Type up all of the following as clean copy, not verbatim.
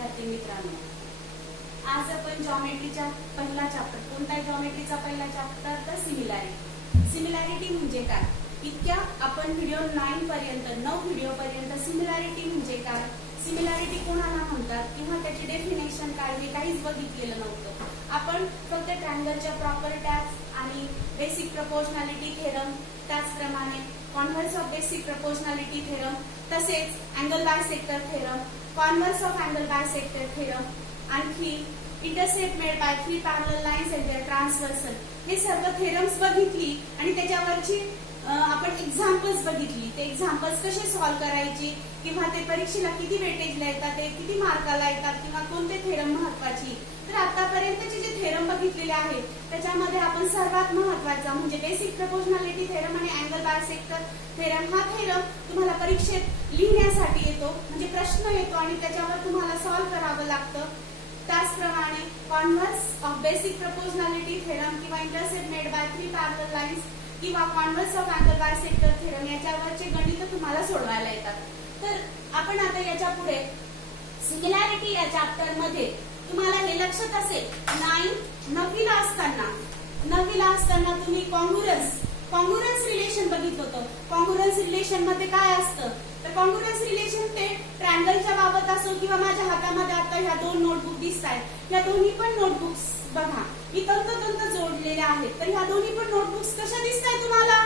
विद्यार्थी मित्रांनो, आज आपण जॉमेट्रीचा पहिला चॅप्टर, कोणता आहे जॉमेट्रीचा पहिला चॅप्टर तर सिमिलॅरिटी. सिमिलॅरिटी म्हणजे काय, इतक्या आपण व्हिडिओ 9 व्हिडिओ पर्यंत सिमिलॅरिटी म्हणजे काय, सिमिलॅरिटी कोणाला म्हणतात किंवा त्याची डेफिनेशन काय हे काहीच बघितलेलं नव्हतं. आपण फक्त ट्रायंगलच्या प्रॉपर्टीज आणि बेसिक प्रपोर्शनॅलिटी थेरम, त्याचप्रमाणे converse of basic proportionality theorem, तसेच angle bisector theorem, converse of angle bisector theorem, आणखी intercept made by 3 parallel lines and their transversal, हे सर्व थेरम्स बघितली आणि त्याच्यावरची आपण एक्झाम्पल्स बघितली. ते एक्झाम्पल्स कसे सॉल्व्ह करायचे किंवा ते परीक्षेला किती वेटेजला येतात, ते किती मार्काला येतात किंवा कोणते थेरम महत्वाची. तर आतापर्यंतचे जे थेरम बघितलेले आहेत त्याच्यामध्ये आपण सर्वात महत्वाचा म्हणजे बेसिक प्रपोर्शनॅलिटी थेरम आणि अँगल बायसेक्टर थेरम, हा थेरम तुम्हाला परीक्षेत लिहिण्यासाठी येतो, म्हणजे प्रश्न येतो आणि त्याच्यावर तुम्हाला सॉल्व्ह करावं लागतं. त्याचप्रमाणे converse of basic proportionality theorem किंवा intercept made by 3 parallel lines किंवा converse of angle bisector theorem याच्यावरचे गणित तुम्हाला सोडवायला येतात. तर आपण आता याच्या पुढे सिमिलॅरिटी या चॅप्टर मध्ये तुम्हाला हे लक्षात असेल, 9वीला असताना तुम्ही कॉन्ग्रुअन्स रिलेशन बघितलं होतं. कॉन्ग्रुअन्स रिलेशन मध्ये काय असतं तर कॉन्ग्रुअन्स रिलेशन ते ट्रायंगलच्या बाबत असो किंवा माझ्या हातामध्ये आता ह्या 2 नोटबुक दिसत आहेत, या दोन्ही पण नोटबुक्स बघा मी तंतोतंत जोडलेल्या आहेत. तर ह्या दोन्ही पण नोटबुक्स कशा दिसत आहेत तुम्हाला,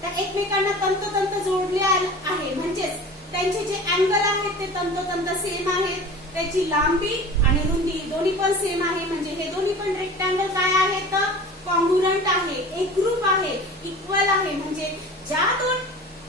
त्या एकमेकांना तंतोतंत जोडल्या आहे, म्हणजेच त्यांचे जे अँगल आहेत ते तंतोतंत सेम आहेत, त्याची लांबी आणि रुंदी दोन्ही पण सेम आहे, म्हणजे हे दोन्ही पण रेक्टँगल काय आहेत कॉन्ग्रुअंट आहे, एकरूप आहे, इक्वल आहे. म्हणजे ज्या 2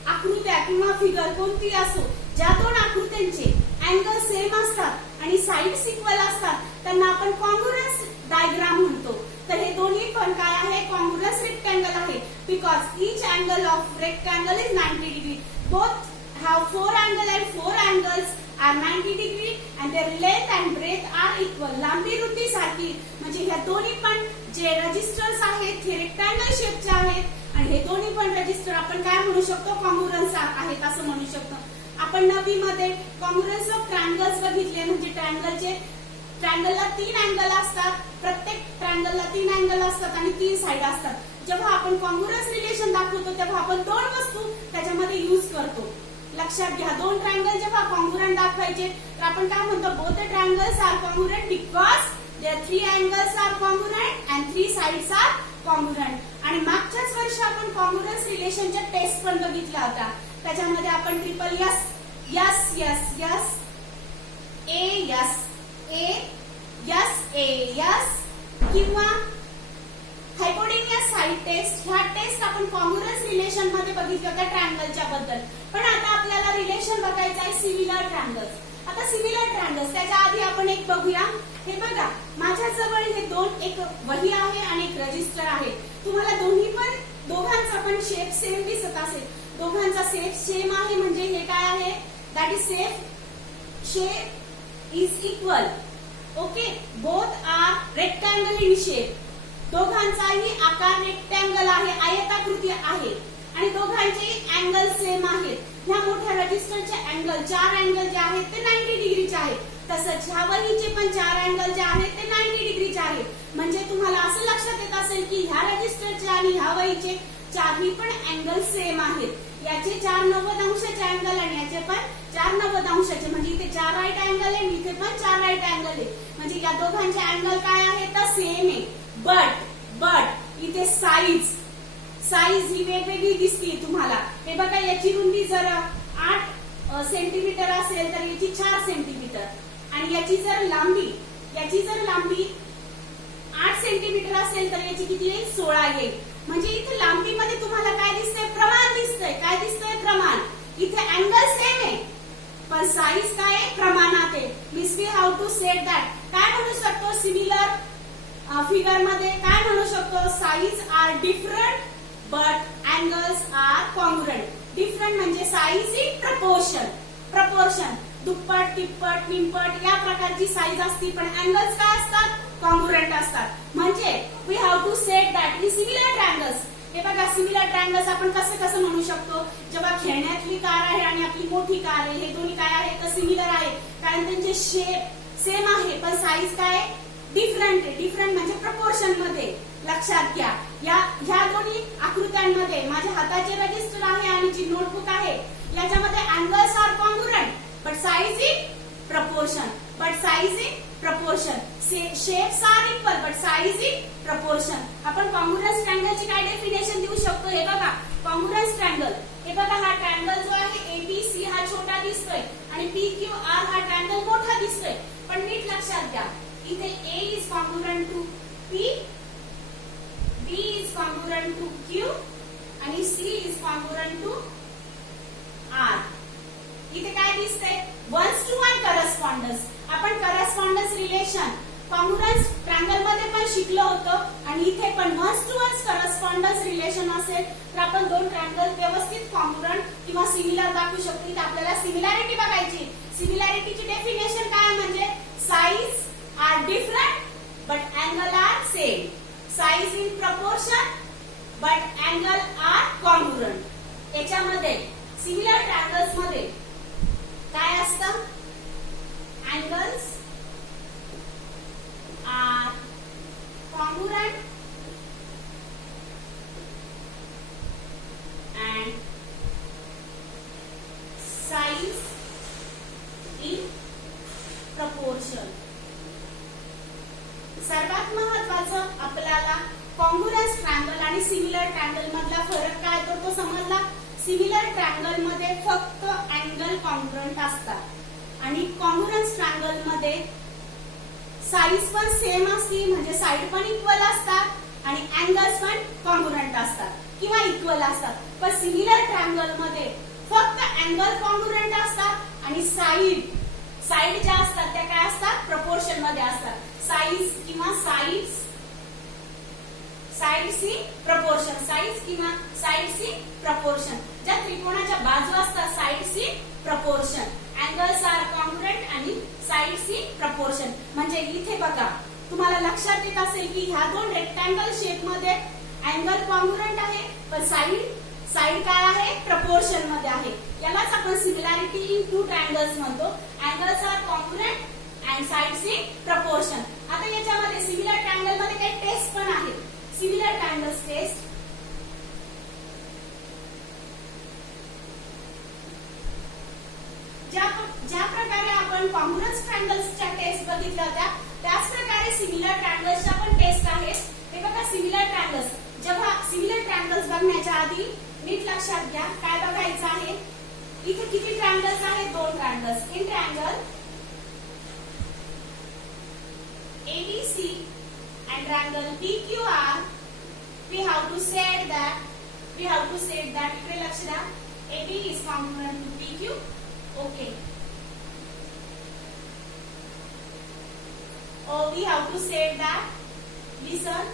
आकृत्या किंवा फिगर कोणती असो, ज्या 2 आकृत्यांचे अँगल सेम असतात आणि साइड्स इक्वल असतात त्यांना आपण कॉन्ग्रुअन्स डायग्राम म्हणतो. तर हे दोन्ही पण काय आहे कॉन्ग्रुअन्स रेक्टँगल आहे, because each angle of rectangle is 90 degree. Both have 4 angles and 4 angles are 90 degree and their length and breadth are equal. लांबी रुंदी सारखी, म्हणजे ह्या दोन्ही पण जे रजिस्टर्स आहेत हे रेक्टँगल शेपचे आहेत आणि हे दोन्ही पण रजिस्टर आपण काय म्हणू शकतो कॉन्ग्रुअन्स आहेत असं म्हणू शकतो. आपण 9वी मध्ये कॉन्ग्रुअन्स ऑफ ट्रायंगल्स बघितले, म्हणजे ट्रायंगलला 3 अँगल असतात, प्रत्येक ट्रायंगलला 3 अँगल असतात आणि 3 साइड असतात. जेव्हा आपण कॉन्ग्रुअन्स रिलेशन दाखवतो तेव्हा आपण 2 वस्तू त्याच्यामध्ये यूज करतो. लक्षात घ्या, 2 ट्रायंगल जेव्हा कॉन्ग्रुअंट दाखवायचे तर आपण काय म्हणतो both the triangles are congruent because there 3 angles are congruent and 3 sides are congruent. आणि मागच्याच वर्षी आपण कॉन्ग्रुअन्स रिलेशनच्या टेस्ट पण बघितल्या होत्या, त्याच्यामध्ये आपण triple S S S S A S A S A S किंवा हायपोटेन्युअस साइड टेस्ट, ह्या टेस्ट आपण कॉन्ग्रुअन्स रिलेशन मध्ये बघितल्या होत्या ट्रायंगलच्या बद्दल. पण आता आपल्याला रिलेशन बघायचं आहे सिमिलर ट्रायंगल्स. आता सिमिलर ट्रायंगल्स त्याच्या आधी आपण एक बघूया. हे बघा माझ्याजवळ हे 2, एक वही आहे आणि एक रजिस्टर आहे. तुम्हाला दोघांचा पण शेप सेम दिसत असेल, दोघांचा शेप सेम आहे, म्हणजे हे काय आहे that is shape is equal. Okay, both are rectangle in shape, दोघांचाही आकार रेक्टँगल आहे, आयताकृती आहे आणि दोघांचे अँगल सेम आहेत. ह्या मोठ्या रजिस्टरचे अँगल 4 अँगल जे आहेत ते 90 डिग्रीचे आहेत, तसंच ह्या वहीचे पण 4 अँगल जे आहेत ते 90 डिग्रीचे आहेत. म्हणजे तुम्हाला असं लक्षात येत असेल की ह्या रजिस्टरचे आणि ह्या वहीचे 4ही पण अँगल सेम आहेत. याचे 4 90 अंशाचे अँगल आणि याचे पण 4 90 अंशाचे, म्हणजे इथे 4 राईट अँगल आहे आणि इथे पण 4 राईट अँगल आहे, म्हणजे या दोघांचे अँगल काय आहे तर सेम आहे. बट इथे साईज ही वेगवेगळी दिसते तुम्हाला. हे बघा याची रुंदी जर 8 सेंटीमीटर असेल तर याची 4 सेंटीमीटर आणि याची जर लांबी 8 सेंटीमीटर असेल तर याची किती येईल 16 येईल. म्हणजे इथे लांबीमध्ये तुम्हाला काय दिसतंय प्रमाण दिसतंय. काय दिसतंय प्रमाण. इथे अँगल सेम आहे पण साईज काय आहे प्रमाणात आहे. Means we have to set that. काय म्हणू शकतो सिमिलर फिगर मध्ये काय म्हणू शकतो size are different but angles are congruent. Different म्हणजे साईज इन प्रपोर्शन दुप्पट तिप्पट निमपट या प्रकारची साईज असते, पण अँगल्स काय असतात कॉन्ग्रुअंट असतात. म्हणजे we have to set that in similar triangles हे बघा सिमिलर ट्रायंगल्स आपण कसं म्हणू शकतो, जेव्हा खेळण्यातली कार आहे आणि आपली मोठी कार आहे, हे दोन्ही काय आहे तर सिमिलर आहे, कारण त्यांचे शेप सेम आहे पण साईज काय डिफरंट आहे. डिफरंट म्हणजे प्रपोर्शन मध्ये. लक्षात घ्या, ह्या दोन्ही आकृत्यांमध्ये माझ्या हाताचे रजिस्टर आहे आणि जी नोटबुक आहे याच्यामध्ये angles are congruent but size in proportion. Shapes are equal but size in proportion. आपण कॉन्ग्रुएंस ट्रायंगलची काय डेफिनेशन देऊ शकतो, हे बघा कॉन्ग्रुएंस ट्रायंगल. हे बघा हा ट्रायंगल जो आहे एबीसी हा छोटा दिसतोय आणि पीक्यूआर हा ट्रायंगल मोठा दिसतोय. पण नीट लक्षात घ्या, इथे A is congruent to P, B is congruent to Q आणि C is congruent to R. इथे काय दिसतंय 1:1 करस्पॉन्डन्स. आपण करस्पॉन्डन्स रिलेशन कॉन्ग्रुएंस ट्रायंगल मध्ये पण शिकलो होतो आणि इथे पण 1:1 करस्पॉन्डन्स रिलेशन असेल तर आपण दोन ट्रायंगल व्यवस्थित कॉन्ग्रुएंट किंवा सिमिलर दाखवू शकतो. इथे आपल्याला सिमिलॅरिटी बघायची. सिमिलॅरिटीची डेफिनेशन काय म्हणजे size are different but angle are same. Size in proportion but angle are congruent. याच्यामध्ये सिमिलर ट्रायंगल्स मध्ये काय असतं, angles are congruent and size in proportion. सर्वात महत्वाचं आपल्याला कॉन्ग्रुएंस ट्रायंगल आणि सिमिलर ट्रायंगल मधला फरक काय तो समजला. सिमिलर ट्रायंगल मध्ये फक्त अँगल कॉन्ग्रुएंट असतात आणि कॉन्ग्रुएंस ट्रायंगल मध्ये साइज पण सेम असते म्हणजे साइड पण इक्वल असतात आणि अँगल्स पण कॉन्ग्रुएंट असतात किंवा इक्वल असतात. पण सिमिलर ट्रायंगल मध्ये फक्त अँगल कॉन्ग्रुएंट असतात आणि साइड ज्या असतात त्या काय असतात प्रपोर्शन मध्ये असतात. साइज किंवा साइड्स इन प्रपोर्शन. ज्या त्रिकोणाच्या बाजू असतात sides in proportion. Angles are congruent आणि साइड्स इन प्रपोर्शन. म्हणजे इथे बघा तुम्हाला लक्षात येत असेल की ह्या दोन रेक्टँगल शेप मध्ये अँगल कॉन्ग्रुएंट आहे पण साइड काय आहे प्रपोर्शन मध्ये आहे. यालाच आपण सिमिलॅरिटी इन टू ट्रायंगल्स म्हणतो. Angles are congruent and sides in proportion. आता याच्यामध्ये सिमिलर ट्रायंगल मध्ये काही टेस्ट पण आहेत. Similar triangles test. ज्या प्रकारे आपण कॉन्ग्रुएंस ट्रायंगल्सच्या टेस्ट बघितल्या होत्या त्याच प्रकारे सिमिलर ट्रायंगल्सच्या पण टेस्ट आहेत. हे बघा सिमिलर ट्रायंगल्स. जेव्हा सिमिलर ट्रायंगल्स बघण्याच्या आधी नीट लक्षात घ्या काय बघायचं आहे. इथे किती ट्रायंगल्स आहेत, दोन triangles. In triangle ABC and triangle PQR, we have to set that इकडे लक्ष द्या AB is congruent to PQ. Okay. We have to set that. Listen.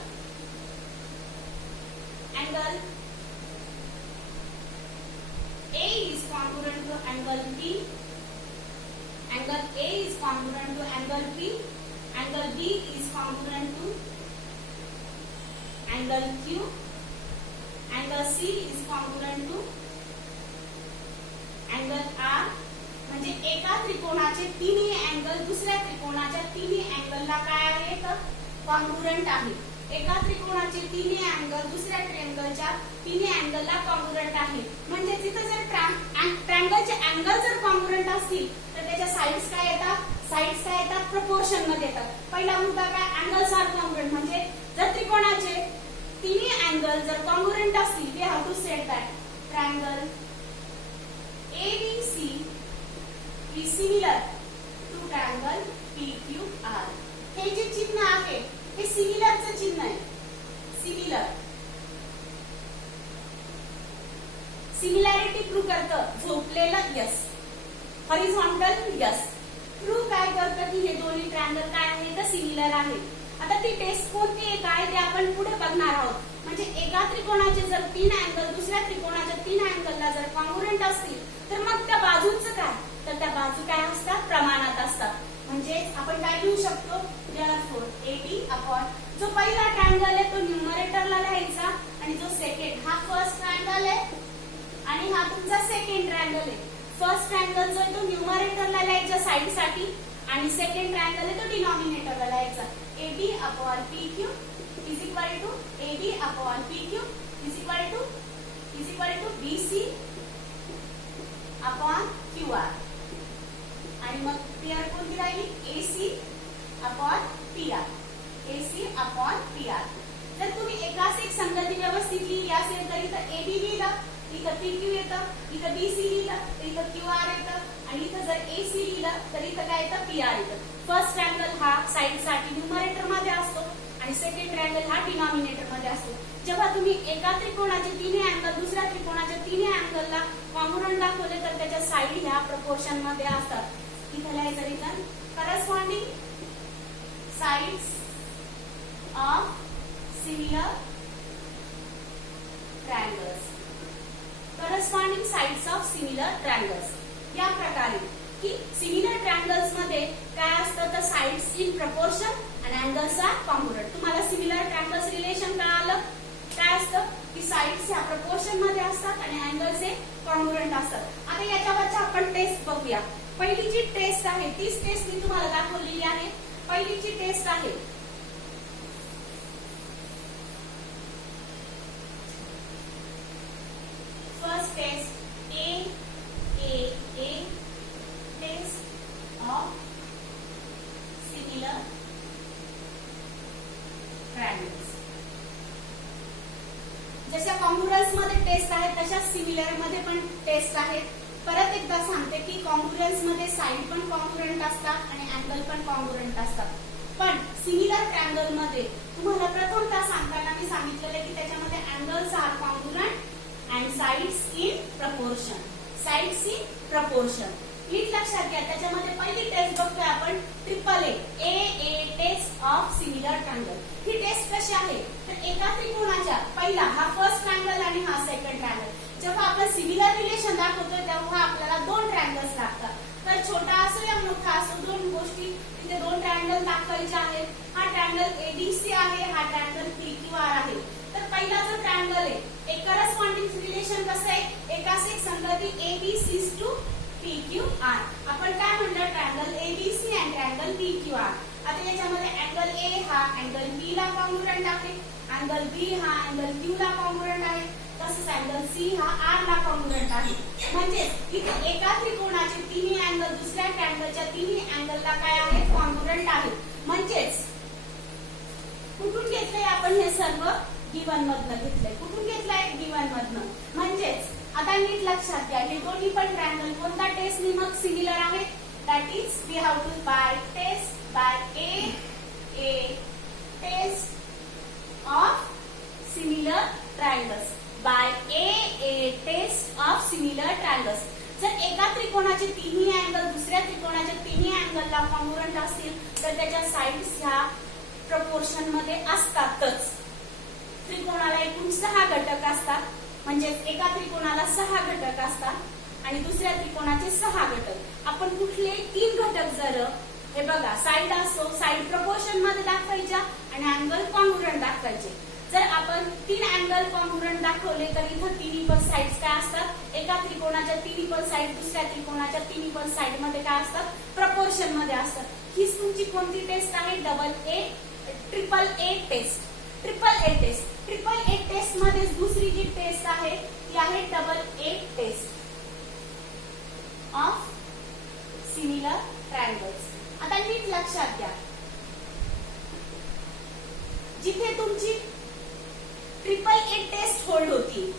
Angle A is congruent to angle B. Angle A is congruent to angle B. Angle B is congruent to angle Q. Angle C is congruent to angle R. म्हणजे एका त्रिकोणाचे तिन्ही angle दुसऱ्या त्रिकोणाच्या तिन्ही अँगलला काय आहे तर कॉन्ग्रुएंट आहे. एका त्रिकोणाचे तिन्ही अँगल दुसऱ्या ट्रायंगलच्या तिन्ही अँगलला कॉन्ग्रुएंट आहे. म्हणजे तिथे जर ट्रायंगलचे अँगल जर कॉन्ग्रुएंट असतील तर त्याच्या साइड्स काय येतात प्रपोर्शन मध्ये येतात. पहिला मुद्दा काय अँगल्स आर कॉन्ग्रुएंट म्हणजे जर त्रिकोणाचे तिन्ही अँगल जर कॉन्ग्रुएंट असतील we have to set that triangle ABC is similar to triangle PQR. हे जे चिन्ह आहे हे सिमिलरचं चिन्ह आहे. सिमिलॅरिटी प्रूव्ह करतं झोपलेलं यस, हॉरिझॉन्टल यस. प्रूव्ह काय करतं की हे दोन्ही ट्रायंगल काय आहे तर सिमिलर आहे. आता ती टेस्ट कोणती आहे काय ते आपण पुढे बघणार आहोत. म्हणजे एका त्रिकोणाचे जर तीन अँगल दुसऱ्या त्रिकोणाच्या तीन अँगलला जर कॉन्ग्रुएंट असतील तर मग त्या बाजूंचं काय तर त्या बाजू काय असतात प्रमाणात असतात. म्हणजे आपण काय लिहू शकतो therefore AB अपॉन जो पहिला ट्रायंगल आहे तो न्यूमरेटरला लिहायचा आणि जो सेकंड फर्स्ट ट्रायंगल आहे आणि हा तुमचा सेकंड ट्रायंगल आहे. फर्स्ट ट्रायंगल जो आहे तो न्यूमरेटरला लिहायचा साइड साठी आणि सेकंड ट्रायंगल आहे तो डिनॉमिनेटरला लिहायचा. AB upon PQ is equal to AB upon PQ is equal to BC upon QR आणि मग PR कोणती राहिली AC upon PR. AC upon PR. जर तुम्ही एकाच एक संगती व्यवस्थित लिहिली असेल तर इथं AB लिहिलं, इथं PQ येतं, इथं BC लिहिलं तर इथं QR येतं आणि इथं जर AC लिहिलं तर इथं काय येतं PR येतं. फर्स्ट ट्रायंगल हा साइड साठी न्यूमरेटर मध्ये असतो आणि सेकंड ट्रायंगल हा डिनॉमिनेटर मध्ये असतो. जेव्हा तुम्ही एका त्रिकोणाचे तिन्ही अँगल दुसऱ्या त्रिकोणाच्या तिन्ही अँगलला कॉन्ग्रुएंट दाखवले तर त्याच्या साइड ह्या प्रपोर्शन मध्ये असतात. इथं लिहायचं reason corresponding sides of similar triangles. Corresponding sides of similar triangles या प्रकारे की सिमिलर ट्रायंगल्स मध्ये काय असतं तर साइड्स इन प्रपोर्शन आणि अँगल्स आर कॉन्ग्रुएंट. तुम्हाला सिमिलर ट्रायंगल्स रिलेशन कळालं काय असतं की साइड्स ह्या प्रपोर्शन मध्ये असतात आणि अँगल्स हे कॉन्ग्रुएंट असतात. आता याच्यावरच्या आपण टेस्ट बघूया. पहिली जी टेस्ट आहे तीच टेस्ट मी तुम्हाला दाखवलेली आहे. पहिलीची टेस्ट आहे first test A test of similar triangles. जशा कॉन्ग्रुएंस मध्ये टेस्ट आहे तशाच सिमिलर मध्ये पण टेस्ट आहेत. परत एकदा सांगते की कॉन्ग्रुएंस मध्ये साइड पण कॉन्ग्रुएंट असतात आणि अँगल पण कॉन्ग्रुएंट असतात. पण सिमिलर ट्रायंगल मध्ये तुम्हाला प्रथमतः सांगताना मी सांगितलेलं की त्याच्यामध्ये angles are congruent and sides in proportion. Sides in proportion नीट लक्षात घ्या. त्याच्यामध्ये पहिली टेस्ट बघतोय आपण triple A test of similar triangle. ही टेस्ट कशी आहे तर एका त्रिकोणाच्या पहिला हा फर्स्ट ट्रायंगल आणि हा सेकंड ट्रायंगल. जेव्हा आपण सिमिलर रिलेशन दाखवतोय तेव्हा आपल्याला दोन ट्रायंगल्स लागतात. तर छोटा असो या मोठा असो दोन गोष्टी तिथे दोन ट्रायंगल दाखवायचे आहेत. हा ट्रायंगल ABC आहे, हा ट्रायंगल PQR आहे. तर पहिला जो ट्रायंगल आहे एक करस्पॉन्डिंग रिलेशन कसं आहे एकाच एक संगती ABC टू PQR. आपण काय म्हणलं triangle ABC and triangle PQR. आता याच्यामध्ये अँगल A हा अँगल B ला कॉन्ग्रुएंट आहे, अँगल B हा अँगल Q ला कॉन्ग्रुएंट आहे, तसंच अँगल C हा R ला कॉन्ग्रुएंट आहे. म्हणजे इथे एका त्रिकोणाचे तिन्ही अँगल दुसऱ्या ट्रायंगलच्या तिन्ही अँगलला काय आहेत कॉन्ग्रुएंट आहेत. म्हणजेच कुठून घेतलंय आपण हे सर्व गिवन मधनं घेतलंय. कुठून घेतलंय गिवन मधनं. म्हणजेच आता नीट लक्षात घ्या हे दोन्ही पण ट्रायंगल कोणता टेस्ट नि मग सिमिलर आहेत. That is we have to by test by a test of similar triangles. By a test of similar triangles. जर एका त्रिकोणाचे तिन्ही अँगल दुसऱ्या त्रिकोणाच्या तिन्ही अँगलला कॉन्ग्रुएंट असतील तर त्याच्या साइड्स ह्या प्रपोर्शन मध्ये असतातच. त्रिकोणाला एकूण 6 घटक असतात. म्हणजे एका त्रिकोणाला 6 घटक असतात आणि दुसऱ्या त्रिकोणाचे 6 घटक. आपण कुठले 3 घटक जर हे बघा साइड असो साइड प्रपोर्शन मध्ये दाखवायच्या आणि अँगल कॉन्ग्रुएंट दाखवायचे. जर आपण 3 अँगल कॉन्ग्रुएंट दाखवले तर इथं तिन्ही पण साइड्स काय असतात एका त्रिकोणाच्या तिन्ही पण साइड दुसऱ्या त्रिकोणाच्या तिन्ही पण साइड मध्ये काय असतात प्रपोर्शन मध्ये असतात. हीच तुमची कोणती टेस्ट आहे triple A test. Triple A test. Triple A test मध्ये दुसरी जी टेस्ट आहे ती आहे double A test of similar triangles. आता नीट लक्षात घ्या जिथे तुमची ट्रिपल ए टेस्ट होल्ड होती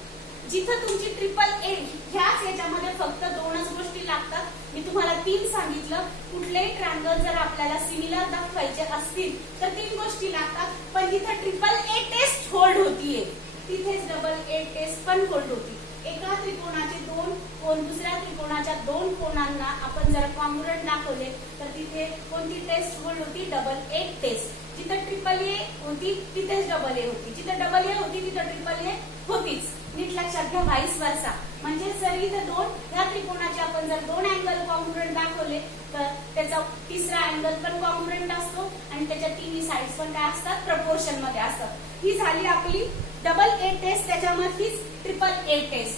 जिथं तुमची ट्रिपल ए ह्याच याच्यामध्ये फक्त 2च गोष्टी लागतात. मी तुम्हाला 3 सांगितलं. कुठलेही ट्रायंगल जर आपल्याला सिमिलर दाखवायचे असतील तर 3 गोष्टी लागतात. पण जिथं ट्रिपल ए टेस्ट होल्ड होतीये तिथेच डबल ए टेस्ट पण होल्ड होती. एका त्रिकोणाचे 2 कोण दुसऱ्या त्रिकोणाच्या 2 कोणांना आपण जर कॉन्ग्रुएंट दाखवले तर तिथे कोणती टेस्ट होल्ड होती डबल ए टेस्ट. जिथं ट्रिपल ए होती तिथेच डबल ए होती. जिथं डबल ए होती तिथं ट्रिपल ए होतीच. नीट लक्षात घ्या व्हाईस वर्सा. म्हणजे जर इथे 2 ह्या त्रिकोणाचे आपण जर 2 अँगल कॉन्ग्रुएंट दाखवले तर त्याचा तिसरा अँगल पण कॉन्ग्रुएंट असतो आणि त्याच्या तिन्ही साइड्स पण काय असतात, प्रपोर्शन मध्ये असतात. ही झाली आपली डबल ए टेस्ट, त्याच्यामधलीच triple A test.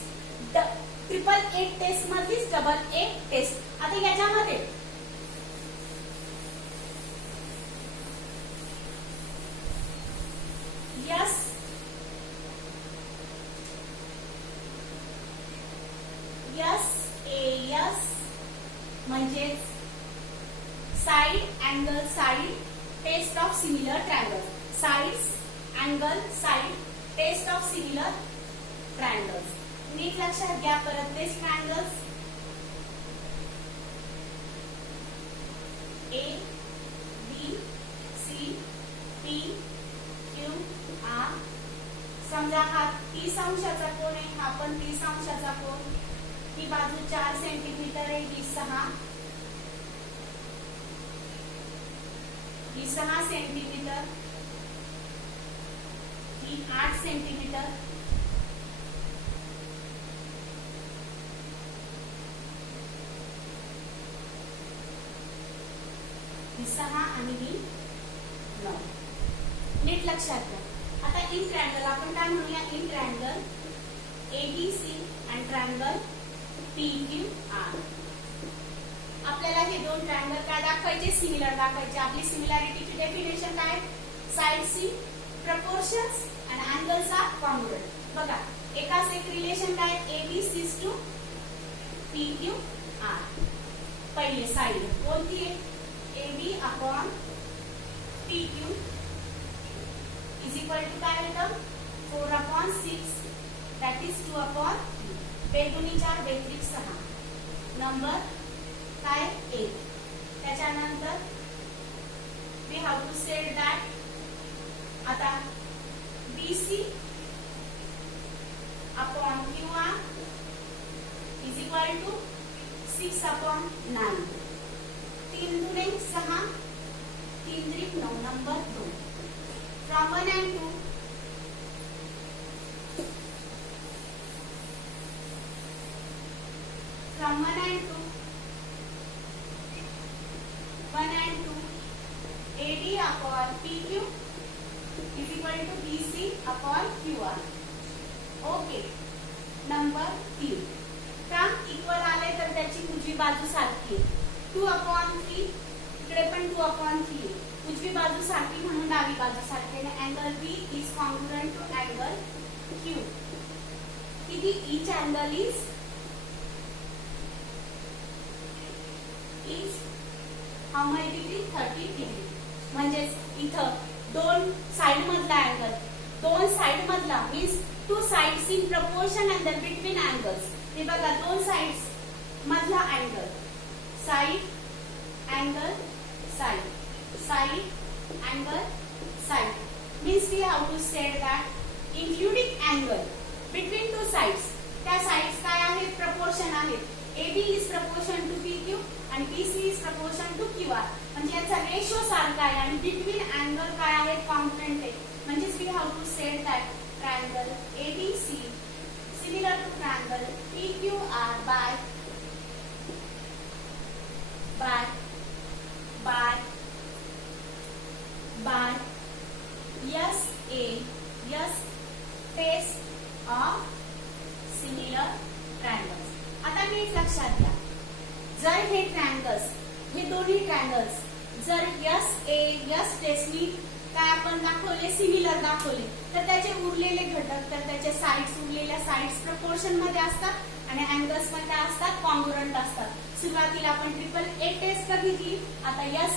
Triple A test मधलीच डबल ए टेस्ट. आता याच्यामध्ये एस म्हणजे side angle side test of similar triangles. Sides angle side test of similar triangles. नीट लक्षात घ्या. परत तेच triangles A B C P Q R. समजा हा 30 अंशाचा कोन आहे, हा पण 30 अंशाचा कोन. ही बाजू 4 सेंटीमीटर आहे, ही 6 सेंटीमीटर, ही 8 सेंटीमीटर. ही 6 आणि ही 9. नीट लक्षात घ्या. आता इन ट्रायंगल आपण काय म्हणूया, in triangle ABC and triangle PQR. आपल्याला हे दोन ट्रायंगल काय दाखवायचे, सिमिलर दाखवायचे. आपली सिमिलॅरिटीची डेफिनेशन काय, साइड्स इन प्रपोर्शन्स आणि अँगल्स आर कॉन्ग्रुएंट. बघा एकाच एक रिलेशन काय, ABC टू PQR. पहिले साइड कोणती आहे, AB upon PQ is equal to काय होतं, 4/6 दॅट इज 2/3. बेदुनी 4 बेत्रिक 6. नंबर काय 8. त्याच्यानंतर we have to set that आता BC upon QR is equal to 6/9. 3 दुने 6, 3 त्रिक 9. नंबर 2. From 1 and 2 from 1 and 2 AD upon PQ is equal to BC upon QR. Okay. Number 3 from equal आले तर त्याची उजवी बाजू सारखी 2/3. इकडे पण 2/3. उजवी बाजू सारखी म्हणून डावी बाजू सारखी. Angle B is congruent to angle Q. किती each angle is how many degree, 30 degree. म्हणजे इथं दोन साइड मधला अँगल, दोन साइड मधला means two sides in proportion and the between angles. हे बघा दोन साइड्स मधला angle, side angle side, side angle side. Means we have to set that including angle between two sides. त्या sides काय आहेत, proportion आहेत. AB is proportion to PQ आणि BC is proportion to QR. म्हणजे याचा ratio सारखा आहे आणि बिटवीन अँगल काय आहे, कॉन्ग्रुएंट आहे. म्हणजे we have to set that triangle ABC similar to triangle PQR by SAS test of similar triangles. आता नीट लक्षात घ्या. जर हे ट्रायंगल्स, हे दोन्ही ट्रायंगल्स जर S टेस्टनी काय आपण दाखवले, सिमिलर दाखवले, तर त्याचे उरलेले घटक, तर त्याचे साइड्स, उरलेल्या साइड्स प्रपोर्शन मध्ये असतात आणि अँगल्स पण काय असतात, कॉन्ग्रुएंट असतात. सुरुवातीला आपण ट्रिपल ए टेस्ट बघितली. आता S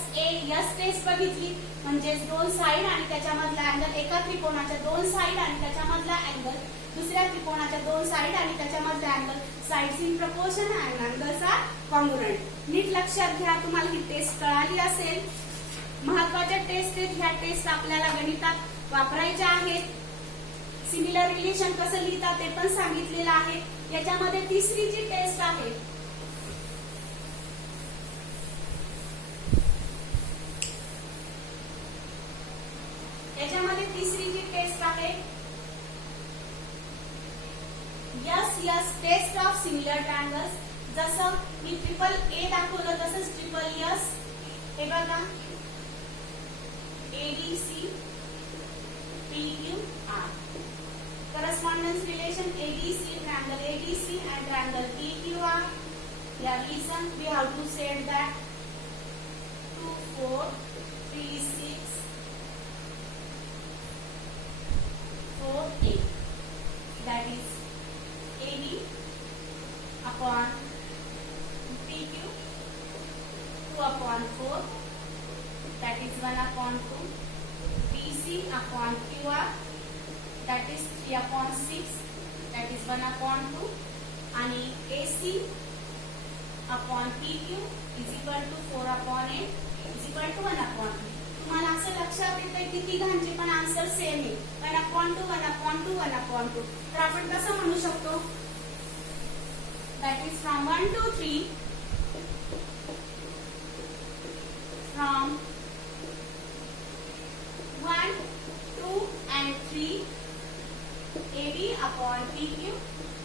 टेस्ट बघितली. म्हणजे दोन साइड आणि त्याच्यामधला अँगल, एका त्रिकोणाच्या दोन साइड आणि त्याच्यामधला अँगल, दुसऱ्या त्रिकोणाच्या दोन साइड आणि त्याच्यामधला angle, sides in proportion and angles are congruent. नीट लक्षात घ्या. तुम्हाला ही टेस्ट कळाली असेल. महत्वाच्या टेस्ट आहेत ह्या. टेस्ट आपल्याला गणितात वापरायच्या आहेत. सिमिलर रिलेशन कसं लिहितात ते पण सांगितलेलं आहे. याच्यामध्ये तिसरी जी टेस्ट आहे, याच्यामध्ये तिसरी जी टेस्ट आहे S test of similar triangles. जसं मी ट्रिपल ए दाखवलं तसंच हे बघा ABC PQR. Correspondence relation ABC, triangle ABC and triangle PQR. Yeah, reason we have to say that 2, 4, 3, 6, 4, 8. That is AB upon PQ, 2 upon 4. That is 1 upon 2. BC upon QR, that is 3 upon 6, that is 1 upon 2. आणि AC upon PQ is equal to 4 upon 8 is equal to 1 upon 2. तुम्हाला असं लक्षात येतंय की तिघांचे पण answer same आहे. 1 upon 2, 1 upon 2, 1 upon 2. तर आपण कसं म्हणू शकतो? That is from 1 to 3, from 1, 2 and 3, AB upon PQ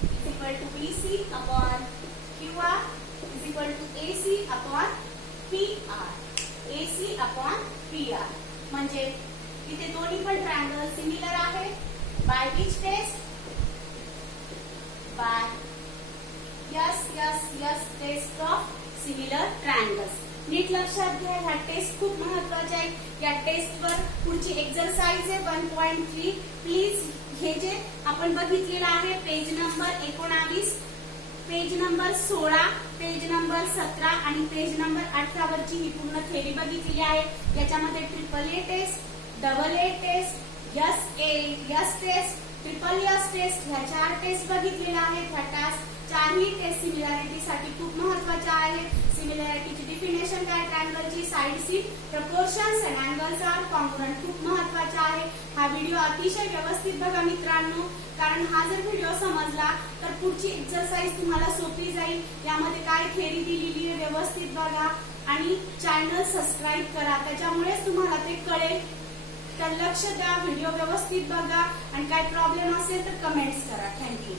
is equal to BC upon QR is equal to AC upon PR. AC upon PR. म्हणजे इथे दोन्ही पण ट्रायंगल सिमिलर आहे. By which test? By S test of similar triangles. नीट लक्षात घ्या, ह्या taste खूप महत्वाच्या आहेत. या टेस्टवर पुढची एक्सरसाइज आहे 1.3. प्लीज हे जे आपण बघितलेलं आहे page number 19, page number 16, page number 17 आणि पेज नंबर 18 वरची ही पूर्ण थेरी बघितलेली आहे. याच्यामध्ये triple A test, double A test, S test, triple S test ह्या 4 टेस्ट बघितलेल्या आहेत. ह्या चारही टेस्ट सिमिलॅरिटी साठी खूप महत्वाच्या आहेत. सिमिलॅरिटीची डिफिनेशन काय? ट्रायंगलची साइड सीट, proportions and angles are congruent. खूप महत्वाचा आहे. हा व्हिडिओ अतिशय व्यवस्थित बघा मित्रांनो, कारण हा जर व्हिडिओ समजला तर पुढची एक्सरसाइज तुम्हाला सोपी जाईल. यामध्ये काय थेरी दिलेली आहे व्यवस्थित बघा आणि चॅनल सबस्क्राईब करा, त्याच्यामुळेच तुम्हाला ते कळेल. तर लक्ष द्या, व्हिडिओ व्यवस्थित बघा आणि काय प्रॉब्लेम असेल तर कमेंट्स करा. थँक्यू.